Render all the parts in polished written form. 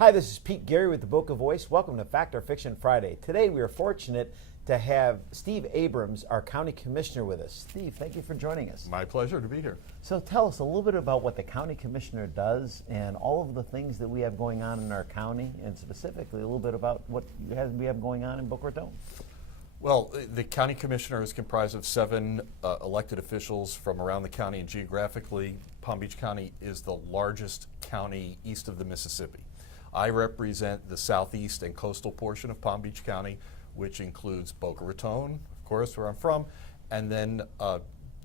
Hi, this is Pete Gary with the Boca Voice. Welcome to Fact or Fiction Friday. Today we are fortunate to have Steve Abrams, our county commissioner, with us. Steve, thank you for joining us. My pleasure to be here. So tell us a little bit about what the county commissioner does and all of the things that we have going on in our county, and specifically a little bit about what we have going on in Boca Raton. Well, the county commissioner is comprised of 7 elected officials from around the county, and geographically, Palm Beach County is the largest county east of the Mississippi. I represent the southeast and coastal portion of Palm Beach County, which includes Boca Raton, of course, where I'm from, and then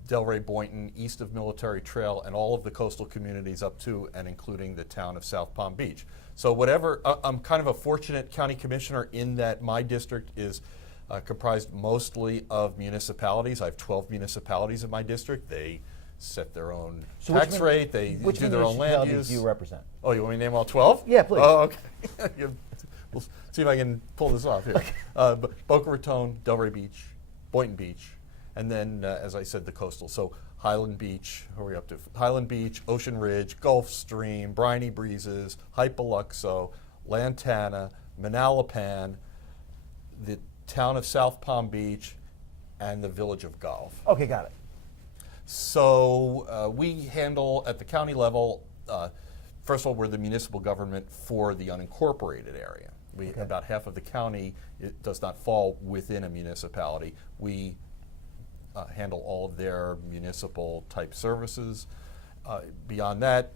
Delray Boynton, east of Military Trail, and all of the coastal communities up to and including the town of South Palm Beach. So I'm kind of a fortunate county commissioner in that my district is comprised mostly of municipalities. I have 12 municipalities in my district. They set their own tax rate. They do their own land use. Which municipalities do you represent? Oh, you want me to name all 12? Yeah, please. Oh, okay. We'll see if I can pull this off here. Boca Raton, Delray Beach, Boynton Beach, and then, as I said, the coastal. So Highland Beach, who are we up to? Highland Beach, Ocean Ridge, Gulf Stream, Briny Breezes, Hype Biloxo, Lantana, Manalapan, the town of South Palm Beach, and the village of Gulf. Okay, got it. So we handle, at the county level, first of all, we're the municipal government for the unincorporated area. About half of the county, it does not fall within a municipality. We handle all of their municipal type services. Beyond that,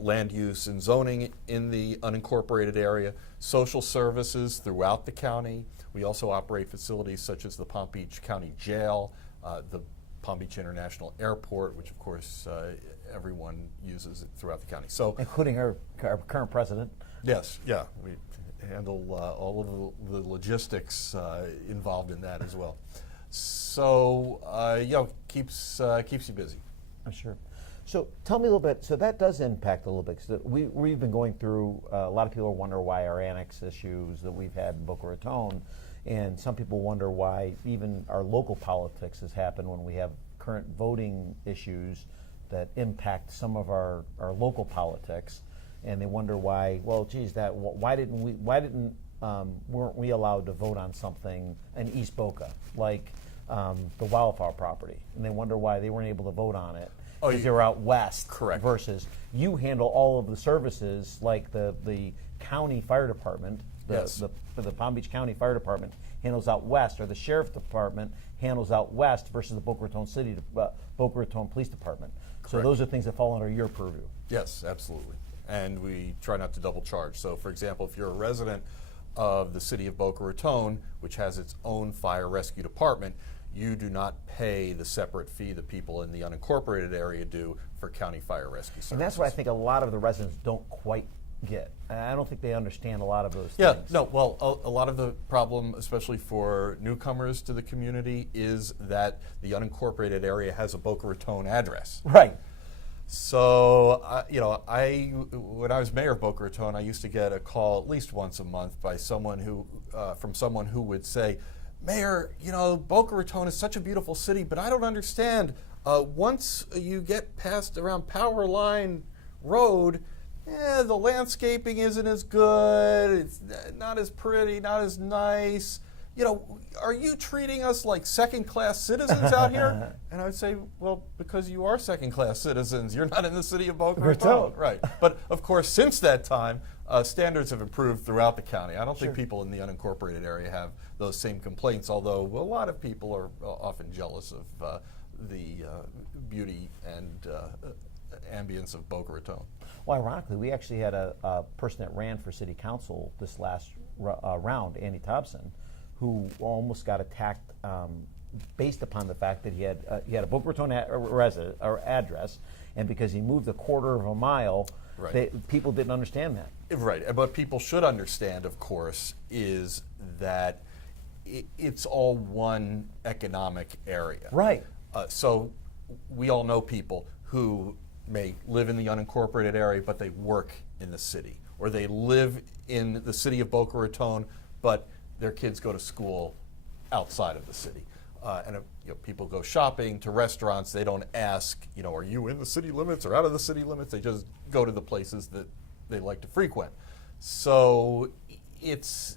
land use and zoning in the unincorporated area, social services throughout the county. We also operate facilities such as the Palm Beach County Jail, the Palm Beach International Airport, which of course everyone uses throughout the county. So, including our current president. Yes, yeah, we handle all of the logistics involved in that as well. So, keeps you busy. I'm sure. So tell me a little bit, so that does impact a little bit, because we've been going through, a lot of people wonder why our annex issues that we've had in Boca Raton, and some people wonder why even our local politics has happened when we have current voting issues that impact some of our local politics, and they wonder why, well, geez, weren't we allowed to vote on something in East Boca, like the wildflower property, and they wonder why they weren't able to vote on it. Because they were out west. Correct. Versus you handle all of the services, like the county fire department, the Palm Beach County Fire Department handles out west, or the sheriff department handles out west, versus the Boca Raton Police Department. Correct. So those are things that fall under your purview. Yes, absolutely. And we try not to double charge. So, for example, if you're a resident of the city of Boca Raton, which has its own fire rescue department, you do not pay the separate fee that people in the unincorporated area do for county fire rescue services. And that's what I think a lot of the residents don't quite get. I don't think they understand a lot of those things. Yeah, no, well, a lot of the problem, especially for newcomers to the community, is that the unincorporated area has a Boca Raton address. Right. So, when I was mayor of Boca Raton, I used to get a call at least once a month by someone from someone who would say, Mayor, Boca Raton is such a beautiful city, but I don't understand. Once you get past around Power Line Road, the landscaping isn't as good. It's not as pretty, not as nice. Are you treating us like second-class citizens out here? And I would say, well, because you are second-class citizens. You're not in the city of Boca Raton. Right. But, of course, since that time, standards have improved throughout the county. I don't think people in the unincorporated area have those same complaints, although a lot of people are often jealous of the beauty and ambience of Boca Raton. Well, ironically, we actually had a person that ran for city council this last round, Andy Thompson, who almost got attacked based upon the fact that he had a Boca Raton address, and because he moved a quarter of a mile, people didn't understand that. Right, but people should understand, of course, is that it's all one economic area. Right. So we all know people who may live in the unincorporated area, but they work in the city, or they live in the city of Boca Raton, but their kids go to school outside of the city. And people go shopping, to restaurants. They don't ask, are you in the city limits or out of the city limits? They just go to the places that they like to frequent. So it's,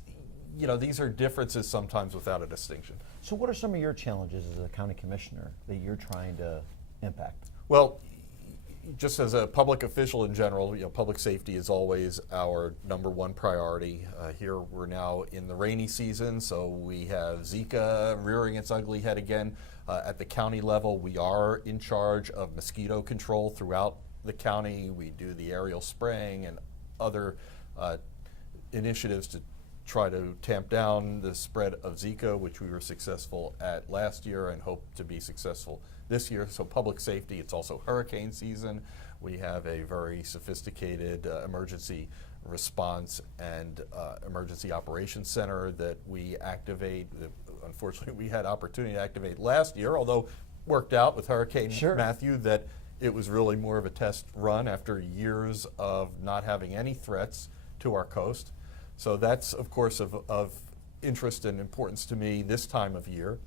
these are differences sometimes without a distinction. So what are some of your challenges as a county commissioner that you're trying to impact? Well, just as a public official in general, public safety is always our number one priority. Here we're now in the rainy season, so we have Zika rearing its ugly head again. At the county level, we are in charge of mosquito control throughout the county. We do the aerial spraying and other initiatives to try to tamp down the spread of Zika, which we were successful at last year and hope to be successful this year. So public safety, it's also hurricane season. We have a very sophisticated emergency response and emergency operations center that we activate. Unfortunately, we had opportunity to activate last year, although worked out with Hurricane Matthew that it was really more of a test run after years of not having any threats to our coast. So that's, of course, of interest and importance to me this time of year.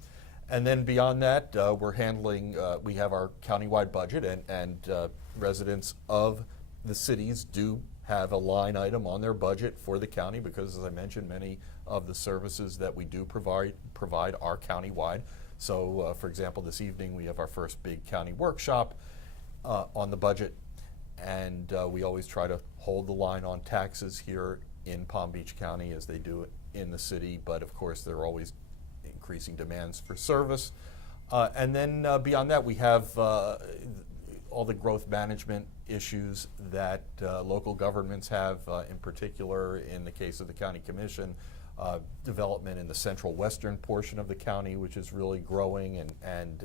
And then beyond that, we're handling, we have our countywide budget, and residents of the cities do have a line item on their budget for the county because, as I mentioned, many of the services that we do provide are countywide. So, for example, this evening we have our first big county workshop on the budget, and we always try to hold the line on taxes here in Palm Beach County as they do it in the city, but of course there are always increasing demands for service. And then beyond that, we have all the growth management issues that local governments have, in particular in the case of the County Commission, development in the central western portion of the county, which is really growing, and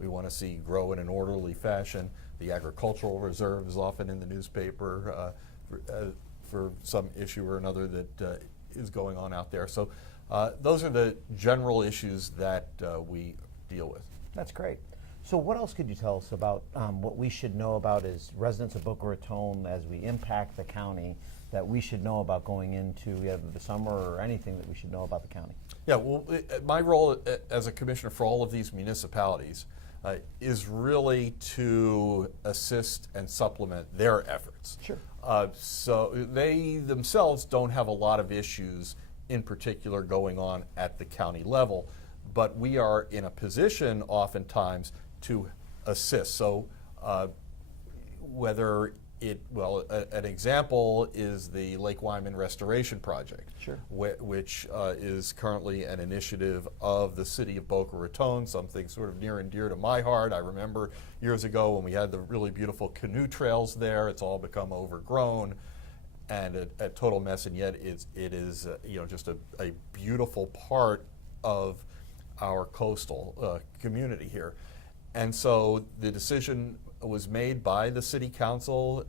we want to see grow in an orderly fashion. The agricultural reserve is often in the newspaper for some issue or another that is going on out there. So those are the general issues that we deal with. That's great. So what else could you tell us about what we should know about as residents of Boca Raton as we impact the county that we should know about going into either the summer or anything that we should know about the county? Yeah, well, my role as a commissioner for all of these municipalities is really to assist and supplement their efforts. Sure. So they themselves don't have a lot of issues in particular going on at the county level, but we are in a position oftentimes to assist. So whether an example is the Lake Wyman Restoration Project, sure, which is currently an initiative of the city of Boca Raton, something sort of near and dear to my heart. I remember years ago when we had the really beautiful canoe trails there. It's all become overgrown and a total mess, and yet it is just a beautiful part of our coastal community here. And so the decision was made by the city council,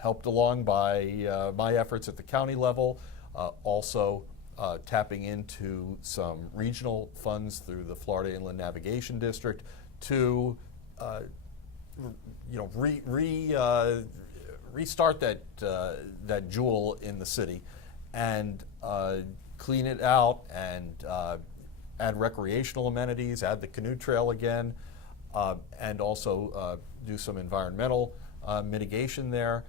helped along by my efforts at the county level, also tapping into some regional funds through the Florida Inland Navigation District to restart that jewel in the city and clean it out and add recreational amenities, add the canoe trail again, and also do some environmental mitigation there.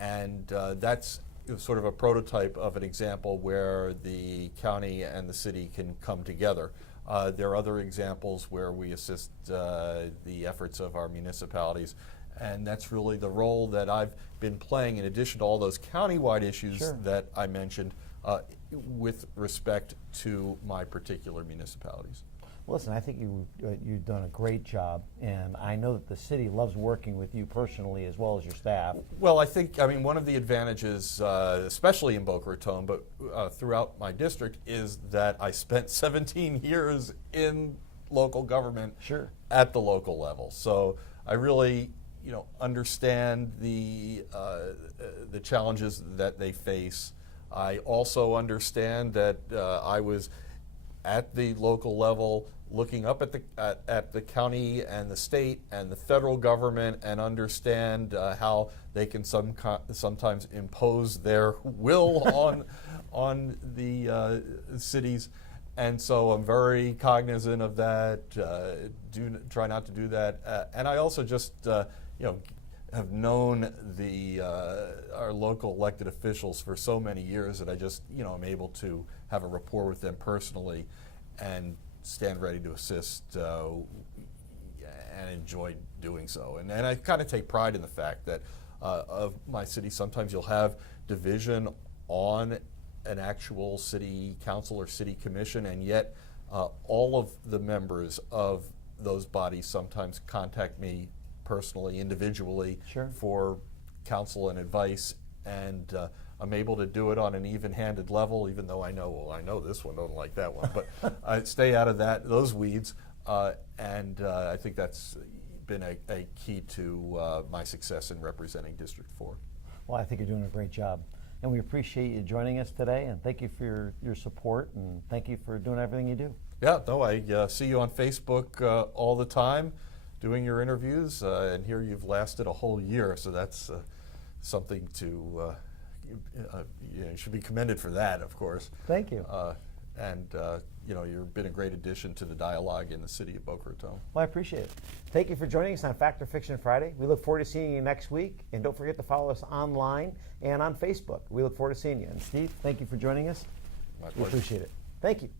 And that's sort of a prototype of an example where the county and the city can come together. There are other examples where we assist the efforts of our municipalities, and that's really the role that I've been playing in addition to all those countywide issues sure, that I mentioned with respect to my particular municipalities. Listen, I think you've done a great job, and I know that the city loves working with you personally as well as your staff. Well, I mean, one of the advantages, especially in Boca Raton, but throughout my district, is that I spent 17 years in local government sure, at the local level. So I really, understand the challenges that they face. I also understand that I was at the local level looking up at the county and the state and the federal government and understand how they can sometimes impose their will on the cities. And so I'm very cognizant of that, try not to do that. And I also just, have known our local elected officials for so many years that I just, I'm able to have a rapport with them personally and stand ready to assist and enjoy doing so. And I kind of take pride in the fact that of my city, sometimes you'll have division on an actual city council or city commission, and yet all of the members of those bodies sometimes contact me personally, individually, Sure. for counsel and advice, and I'm able to do it on an even-handed level, even though I know this one doesn't like that one, but I stay out of those weeds, and I think that's been a key to my success in representing District 4. Well, I think you're doing a great job. And we appreciate you joining us today, and thank you for your support, and thank you for doing everything you do. Yeah, no, I see you on Facebook all the time doing your interviews, and here you've lasted a whole year, so that's something to, you should be commended for that, of course. Thank you. And you've been a great addition to the dialogue in the city of Boca Raton. Well, I appreciate it. Thank you for joining us on Fact or Fiction Friday. We look forward to seeing you next week, and don't forget to follow us online and on Facebook. We look forward to seeing you. And Steve, thank you for joining us. My We pleasure. appreciate it. Thank you.